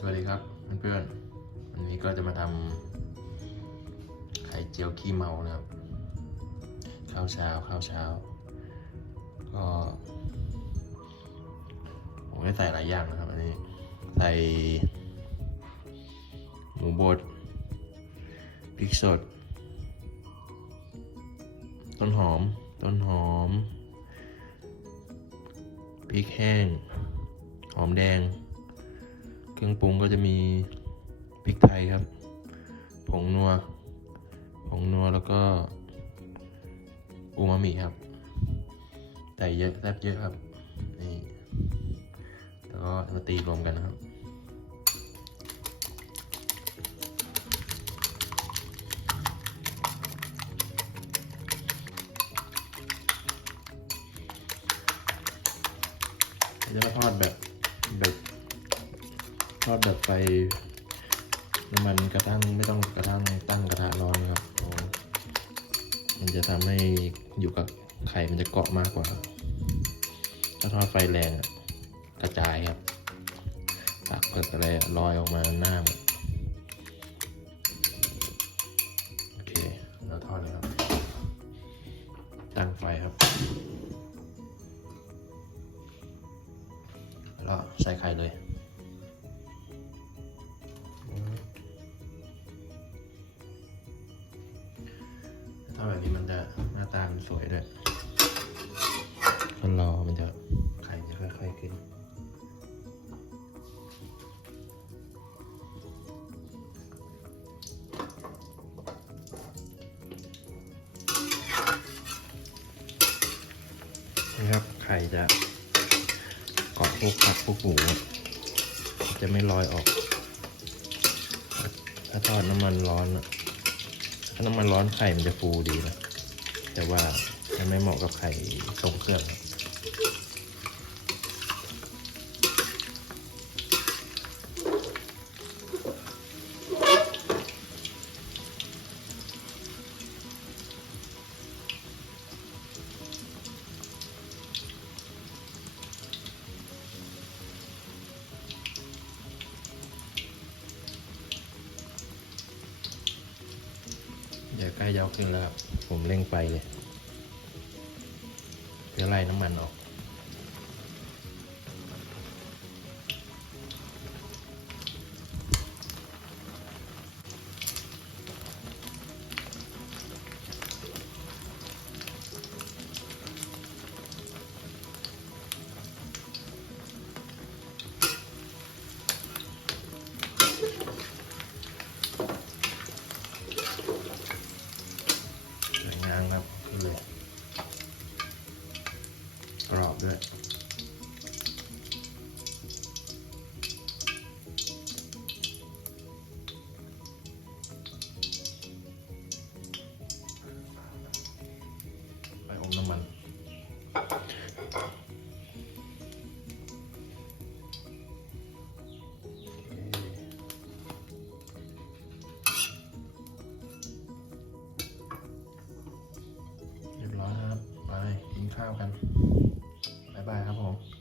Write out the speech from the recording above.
สวัสดีครับเพื่อนๆวันนี้ก็จะมาทำไข่เจียวขี้เมานะครับ ข้าวเช้าข้าวเช้า ก็ผมได้ใส่หลายอย่างนะครับอันนี้ใส่หมูบดพริกสด ต้นหอม ต้นหอมพริกแห้ง หอมแดง เครื่องปรุงก็จะมีพริกไทยครับ ผงนัว ผงนัวแล้วก็อูมามิครับใส่เยอะแซ่บเยอะครับ นี่ แล้วก็มาตีรวมกันนะครับจะมาทอดแบบแบบ ทอดแบบไฟน้ำมันกระทั่งไม่ต้องกระทั่งตั้งกระทะร้อนนะครับ มันจะทำให้อยู่กับไข่มันจะเกาะมากกว่า ถ้าทอดไฟแรงอะกระจายครับผักเผือกอะไรลอยออกมาหน้าหมดโอเคเราทอดเลยครับ ตั้งไฟครับแล้วใส่ไข่เลย แบบนี้มันจะหน้าตามันสวยด้วยก็รอมันจะไข่จะค่อยๆขึ้นนี่ครับไข่จะเกาะพวกผักพวกหมูจะไม่ลอยออก ถ้าทอดน้ำมันร้อนอะ ถ้าน้ำมันร้อนไข่มันจะฟูดีนะ แต่ว่ามันไม่เหมาะกับไข่ทรงเครื่อง เดี๋ยวใกล้ยาวขึ้นแล้วครับผมเร่งไฟเลยเพื่อไล่น้ำมันออก กรอบด้วย ไปอมน้ำมันเรียบร้อยครับ ไปกินข้าวกัน 拜ปค